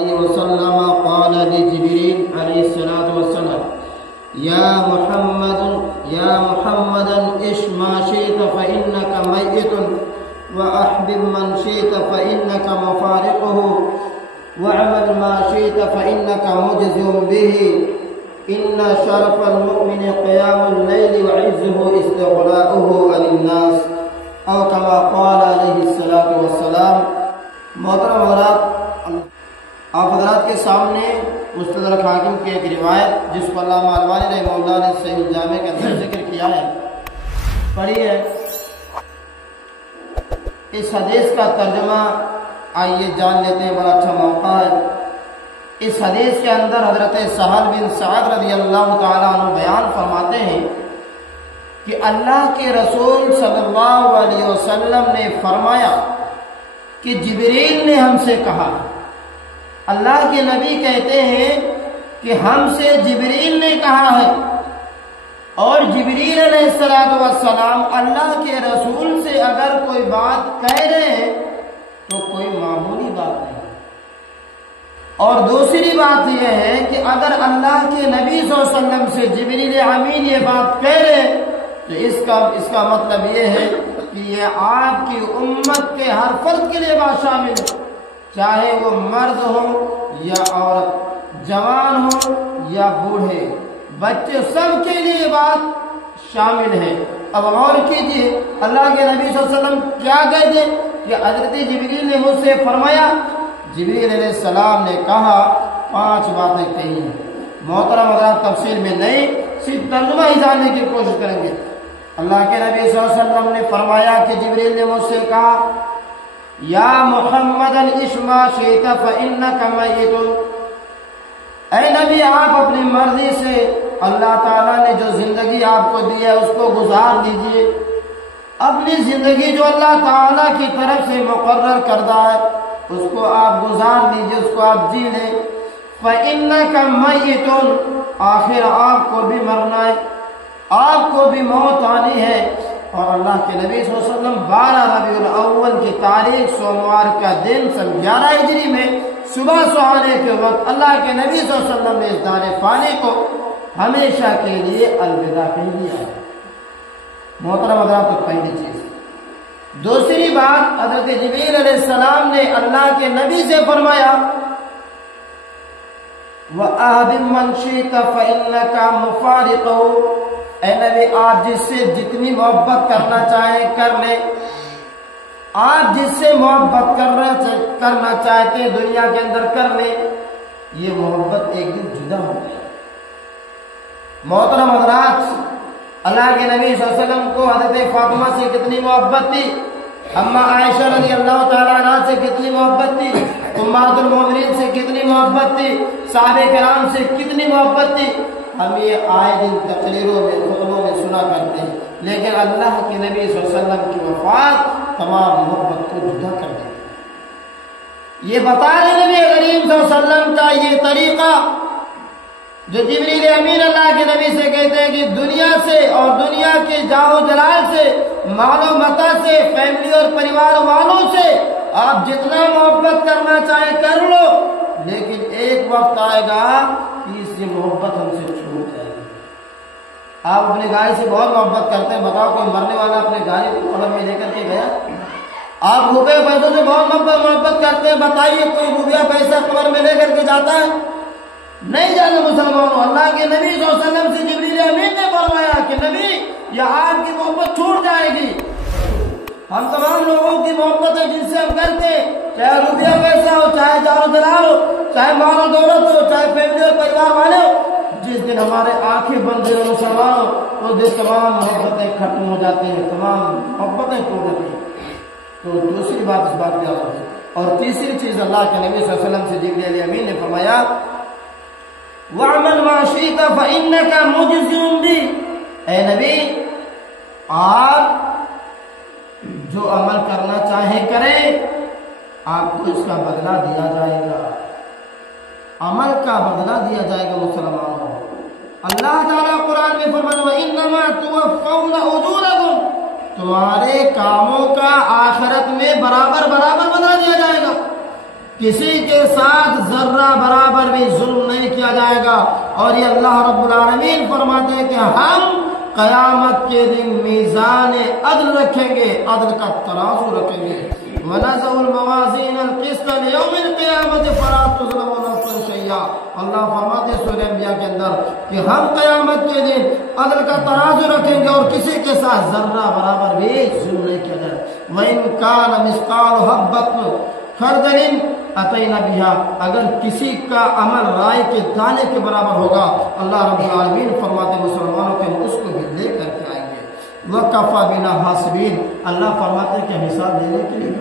وسلم قال لجبريل عليه الصلاة والسلام يا محمد عش ما شئت فإنك ميت وأحبب من شئت فإنك مفارقه واعمل ما شئت فإنك مجزٍ به إن شرف المؤمن قيام الليل وعزه استغلاؤه عن الناس أو كما قال عليه الصلاة والسلام۔ محترم حضرات، آپ حضرات کے سامنے مستدرک حاکم کی ایک روایت جس کو علامہ البانی رحمہ اللہ نے صحیح الجامع کے اندر ذکر کیا ہے پڑھی ہے۔ اس حدیث کا ترجمہ آئیے جان لیتے ہیں، بڑا اچھا موقع ہے۔ اس حدیث کے اندر حضرت سہل بن سعد رضی اللہ تعالیٰ عنہ بیان فرماتے ہیں کہ اللہ کے رسول صلی اللہ علیہ وسلم نے فرمایا کہ جبریل نے ہم سے کہا، اللہ کے نبی کہتے ہیں کہ ہم سے جبریل نے کہا ہے، اور جبریل علیہ السلام اللہ کے رسول سے اگر کوئی بات کہہ رہے ہیں تو کوئی معمولی بات نہیں۔ اور دوسری بات یہ ہے کہ اگر اللہ کے نبی صلی اللہ علیہ وسلم سے جبریل امین یہ بات کہہ رہے ہیں تو اس کا مطلب یہ ہے کہ یہ آپ کی امت کے ہر فرد کے لیے بات شامل ہے، چاہے وہ مرد ہو یا عورت، جوان ہو یا بوڑھے، بچے، سب کے لیے بات شامل ہے۔ اب غور کیجیے اللہ کے نبی صلی اللہ علیہ وسلم کیا کہتے کہ حضرت جبریل نے مجھ سے فرمایا، جبریل علیہ السلام نے کہا 5 باتیں کہی ہیں۔ محترم حضرات، تفصیل میں نہیں، صرف ترجمہ ہی جاننے کی کوشش کریں گے۔ اللہ کے نبی صلی اللہ علیہ وسلم نے فرمایا کہ جبریل نے مجھ سے کہا یا محمد عش ما شئت فإنک میت، اے نبی آپ اپنی مرضی سے اللہ تعالیٰ نے جو زندگی آپ کو دی ہے اس کو گزار لیجئے، اپنی زندگی جو اللہ تعالیٰ کی طرف سے مقرر کردہ ہے اس کو آپ گزار لیجئے، اس کو آپ جی لیں۔ فإنک میت، آخر آپ کو بھی مرنا ہے، آپ کو بھی موت آنی ہے۔ اور اللہ کے نبی صلی اللہ علیہ وسلم 12 ربیع الاول کی تاریخ سوموار کا دن سن 11 ہجری میں صبح سہانے کے وقت اللہ کے نبی صلی اللہ علیہ وسلم نے اس دار فانی کو ہمیشہ کے لیے الوداع کہہ دیا ہے۔ محترم حضرات، تو پہلی چیز۔ دوسری بات، حضرت جبریل علیہ السلام نے اللہ کے نبی سے فرمایا وَأَحْبِبْ مَنْ شِئْتَ فَإِنَّكَ مُفَارِقُهُ، اے نبی آپ جس سے جتنی محبت کرنا چاہیں کر لیں، آپ جس سے محبت کرنا چاہتے ہیں دنیا کے اندر کر لیں، یہ محبت ایک دن جدا ہو گئی۔ محترم حضرات، اللہ کے نبی صلی اللہ علیہ وسلم کو حضرت فاطمہ سے کتنی محبت تھی، اما عائشہ رضی اللہ تعالیٰ عنہ سے کتنی محبت تھی، امہات المومنین سے کتنی محبت تھی، صحابہ کرام سے کتنی محبت تھی، ہم یہ آئے دن تقریروں میں خطبوں میں سنا کرتے ہیں، لیکن اللہ کے نبی صلی اللہ علیہ وسلم کی وفات تمام محبت کو جدا کر دی۔ یہ بتا رہے نبی کریم صلی اللہ علیہ وسلم کا یہ طریقہ جو جبریل امین اللہ کے نبی سے کہتے ہیں کہ دنیا سے اور دنیا کے جاؤ جلال سے، مال و متاع سے، فیملی اور پریوار والوں سے آپ جتنا محبت کرنا چاہیں کر لو، لیکن ایک وقت آئے گا کہ اس کی محبت ہم سے چھوٹ جائے گی۔ آپ اپنے گاڑی سے بہت محبت کرتے ہیں، بتاؤ کوئی مرنے والا اپنے گاڑی کو قبر میں لے کر کے گیا؟ آپ روپے پیسوں سے بہت محبت کرتے ہیں، بتائیے کوئی روپیہ پیسہ قبر میں لے کر کے جاتا ہے؟ نہیں جانے مسلمانوں۔ اللہ کے نبی صلی اللہ علیہ وسلم سے جبریل امین نے فرمایا کہ نبی یہ آپ کی محبت چھوٹ جائے گی۔ ہم تمام لوگوں کی محبت ہے جن سے ہم کرتے ہیں، چاہے روپیہ پیسہ ہو، چاہے جان و جلال ہو، چاہے مال و دولت ہو، چاہے فیملی اور پریوار والے ہو، جس دن ہمارے آنکھیں بند ہو مسلمانوں تو دن تمام محبتیں ختم ہو جاتی ہیں، تمام محبتیں ٹوٹ جاتی ہیں۔ تو دوسری بات اس بات کی آتی ہے۔ اور تیسری چیز اللہ کے نبی صلی اللہ علیہ وسلم سے جبریل امین نے فرمایا وَعْمَلْ مَا شِئْتَ فَإِنَّكَ مُجْزٍ بِهِ، اے نبی آپ جو عمل کرنا چاہیں کریں، آپ کو اس کا بدلہ دیا جائے گا، عمل کا بدلہ دیا جائے گا۔ مسلمانوں، اللہ تعالیٰ قرآن میں فرماتا ہے وَإِنَّمَا تُوَفَّوْنَ أُجُورَكُمْ، تمہارے کاموں کا آخرت میں برابر بدلہ دیا جائے گا۔ کسی کے ساتھ ذرہ برابر بھی ظلم نہیں کیا جائے گا. اور یہ اللہ رب العالمین فرماتے ہیں کہ ہم قیامت کے دن میزان عدل رکھیں گے، عدل کا ترازو رکھیں گے. وَنَزَعُ الْمَوَازِينَ الْقِسْطَ لِيَوْمِ الْقِيَامَةِ فَلَا تُظْلَمُ نَفْسٌ شَيْئًا. اللہ فرماتے ہیں سورہ انبیاء کے اندر کہ ہم قیامت کے دن عدل کا ترازو رکھیں گے اور کسی کے ساتھ ذرہ برابر بھی ظلم نہیں کیا جائے. وَإِنْ كَانَ مِثْقَالُ حَبَّةٍ خردل اتینا بہا، اگر کسی کا عمل رائے کے دانے کے برابر ہوگا اللہ رب العالمین فرماتے مسلمانوں کے اس کو بھی لے کر کے آئیں گے. وَكَفَى بِنَا حَاسِبِينَ، اللہ فرماتے کہ حساب دینے کے لیے.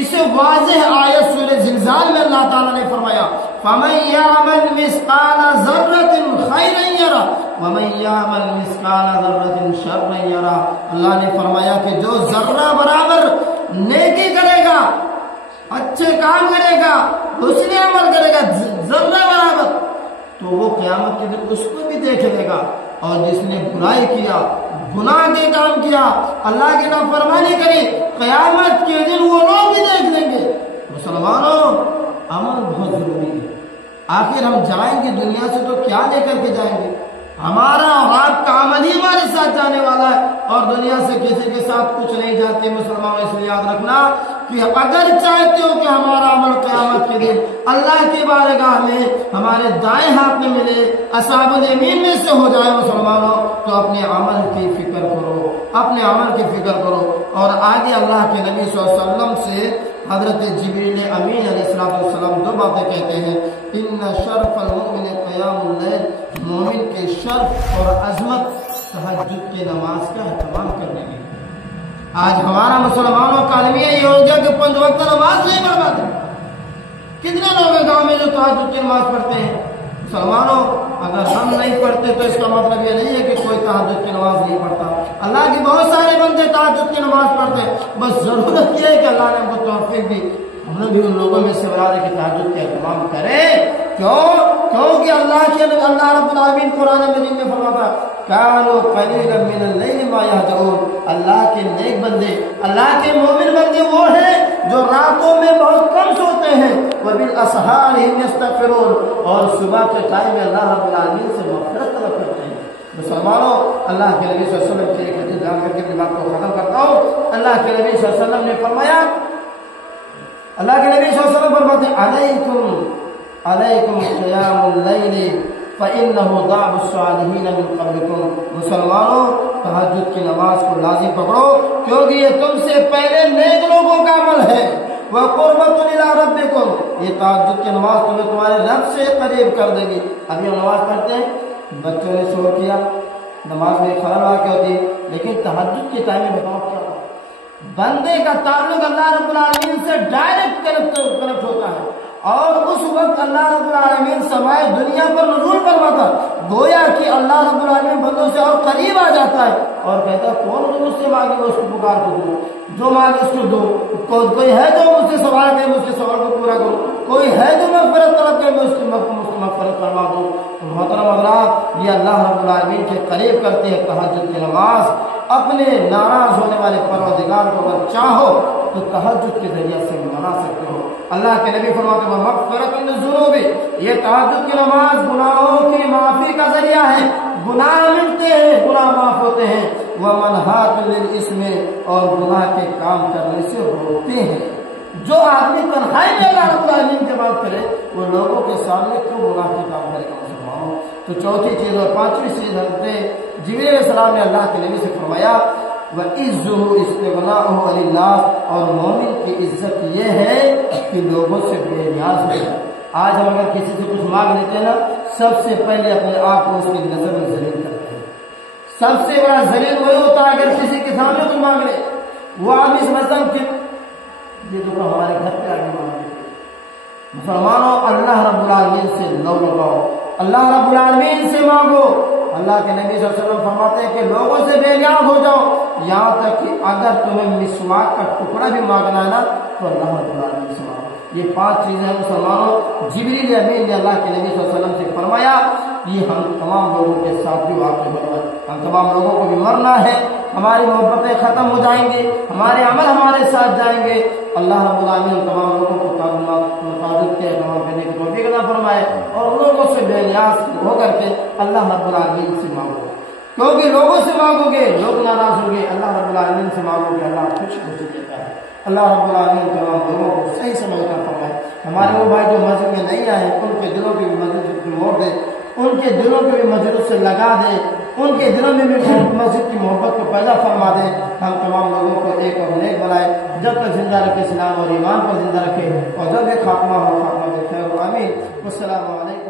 اسے واضح آیت سورہ زلزال میں اللہ تعالیٰ نے فرمایا فَمَن يَعْمَلْ مِثْقَالَ ذَرَّةٍ خَيْرًا يَرَهُ وَمَن يَعْمَلْ مِثْقَالَ ذَرَّةٍ شَرًّا يَرَهُ. اللہ نے فرمایا کہ جو ذرہ برابر نیکی کرے گا، اچھے کام کرے گا، حسن عمل کرے گا ذرہ برابر، تو وہ قیامت کے دن اس کو بھی دیکھ لے گا. اور جس نے برائی کیا، گناہ کے کام کیا، اللہ کی نافرمانی کری، قیامت کے دن وہ لوگ بھی دیکھ لیں گے. مسلمانوں، عمل بہت ضروری ہے. آخر ہم جائیں گے دنیا سے تو کیا لے کر کے جائیں گے؟ ہمارا اور آپ کا عمل ہی ہمارے ساتھ جانے والا ہے، اور دنیا سے کسی کے ساتھ کچھ نہیں جاتے. مسلمانوں، اس لیے یاد رکھنا کہ اگر چاہتے ہو کہ ہمارا عمل قیامت کے دن اللہ کی بارگاہ میں ہمارے دائیں ہاتھ میں ملے، اصحاب الیمین میں سے ہو جائے مسلمانوں، تو اپنے عمل کی فکر کرو، اپنے عمل کی فکر کرو. اور آگے اللہ کے نبی صلی اللہ علیہ وسلم سے حضرت جبریل امین علیہ السلام دو باتیں کہتے ہیں. ان شرف المؤمن قیام اللیل، مومن کے شرف اور عظمت تہجد کی نماز کا اہتمام کرنے کی. آج ہمارا مسلمانوں کا المیہ یہ ہو گیا کہ 5 وقت نماز نہیں پڑھ پاتے. کتنے لوگ ہیں گاؤں میں جو تہجد کی نماز پڑھتے ہیں؟ مسلمانوں، اگر ہم نہیں پڑھتے تو اس کا مطلب یہ نہیں ہے کہ کوئی تہجد کی نماز نہیں پڑھتا. اللہ کے بہت سارے بندے تہجد کی نماز پڑھتے ہیں، بس ضرورت یہ ہے کہ اللہ نے ان کو توفیق دی. ہم نے بھی ان لوگوں میں سے بلا رہے کہ تہجد کا اہتمام کریں. کیونکہ اللہ رب العالمین قرآن مجید میں فرماتا کانوا قلیلا من اللیل ما یہجعون. اللہ کے نیک بندے، اللہ کے مومن بندے وہ ہیں جو راتوں میں بہت کم سوتے ہیں. وبالاسحار هم یستغفرون، اور صبح کے ٹائم میں اللہ رب العالمین سے مغفرت طلب کرتے ہیں. مسلمانوں، اللہ کے نبی صلی اللہ علیہ وسلم کی ایک حدیث بیان کر کے اپنی بات کو ختم کرتا ہوں. اللہ کے نبی صلی اللہ علیہ وسلم نے فرمایا، اللہ کے نبی صلی اللہ علیہ وسلم فرماتے علیکم قیام اللیل فإنه دعب الصالحین من قبلکم. مسلمانوں، تہجد کی نماز کو لازم پکڑو، کیونکہ یہ تم سے پہلے نیک لوگوں کا عمل ہے. وقربۃ الی ربکم، یہ تہجد کی نماز تمہیں تمہارے رب سے قریب کر دے گی. ابھی ہم نماز پڑھتے ہیں، بچوں نے شور کیا، نماز میں خلل واقع ہوتی ہے، لیکن تہجد کے ٹائم میں بتاؤ کیا ہوتا ہے؟ بندے کا تعلق اللہ رب العالمین سے ڈائریکٹ کنیکٹ ہوتا ہے، اور اس وقت اللہ رب العالمین سمائے دنیا پر نزول فرماتا، گویا کہ اللہ رب العالمین بندوں سے اور قریب آ جاتا ہے اور کہتا ہے کون تم مجھ سے مانگے گا اس کو پکار کو دو، جو مانگے اس کو دو. کوئی ہے جو مجھ سے سوال کرے میں اس کے سوال کو پورا کروں، کوئی ہے جو مغفرت طلب کرے میں اس کی مغفرت فرما دوں. محترم حضرات، یہ اللہ رب العالمین کے قریب کرتے ہیں تہجد کی نماز. اپنے ناراض ہونے والے پروردگار کو اگر چاہو تو تہجد کے ذریعے سے منا سکتے ہو. اللہ کے نبی فرماتے ہیں مغفرۃ للذنوب، یہ تہجد کی نماز گناہوں کی معافی کا ذریعہ ہے، گناہ مٹتے ہیں، گناہ معاف ہوتے ہیں. ومنہاۃ للاسم، اور گناہ کے کام کرنے سے روکتے ہیں. جو آدمی تنہائی میں اللہ رب العالمین کی بات کرے وہ لوگوں کے سامنے کیوں گناہ کے کام کرے گا؟ مسلمانوں، تو چوتھی چیز اور پانچویں چیز حضرت جبریل علیہ السلام نے اللہ کے نبی سے فرمایا وَعِزُّهُ اسْتِغْنَاؤُهُ عَنِ النَّاسِ، اور مومن کی عزت یہ ہے کہ لوگوں سے بے نیاز ہو جائے. آج ہم اگر کسی سے کچھ مانگ لیتے ہیں نا، سب سے پہلے اپنے آپ کو اس کی نظر میں ذلیل کرتے ہیں. سب سے بڑا ذلیل وہی ہوتا ہے اگر کسی کے سامنے تم مانگ لے. وہ آدمی سمجھتا ہے کہ یہ تو ہمارے گھر پہ آگے مانگ لیتے. مسلمانوں، اللہ رب العالمین سے لو لگاؤ، اللہ رب العالمین سے مانگو. اللہ کے نبی صلی اللہ علیہ وسلم فرماتے ہیں کہ لوگوں سے بے نیاز ہو جاؤ، یہاں تک کہ اگر تمہیں مسواک کا ٹکڑا بھی مانگنا ہے نا تو اللہ رب العالمین سے مانگو. یہ 5 چیزیں مسلمانوں جبریل امین نے اللہ کے نبی صلی اللہ علیہ وسلم سے فرمایا یہ ہم تمام لوگوں کے ساتھ بھی واقع ہوگا. ہم تمام لوگوں کو بھی مرنا ہے، ہماری محبتیں ختم ہو جائیں گے، ہمارے عمل ہمارے ساتھ جائیں گے. اللہ رب العالمین تمام لوگوں کو مطابق کے کام کرنے کی توفیق عطا فرمائے اور لوگوں سے بے نیاز ہو کر کے اللہ رب العالمین سے مانگو، کیونکہ لوگوں سے مانگو گے لوگ ناراض ہوں گے، اللہ رب العالمین سے مانگو گے اللہ خوش خوشی دیتا ہے. اللہ رب العالمین تمام لوگوں کو صحیح سمجھ کر فرمائے. ہمارے وہ بھائی جو مسجد میں نہیں آئے ان کے دلوں کی بھی مسجد کی موڑ دے، ان کے دلوں کو بھی مسجد سے لگا دے، ان کے دلوں میں بھی مسجد کی محبت کو پیدا فرما دے. ہم تمام لوگوں کو ایک اور نیک بنائے، جب تک زندہ رکھے اسلام اور ایمان پر زندہ رکھے، اور جب بھی خاتمہ ہو خاتمہ خیر. آمین. السلام علیکم.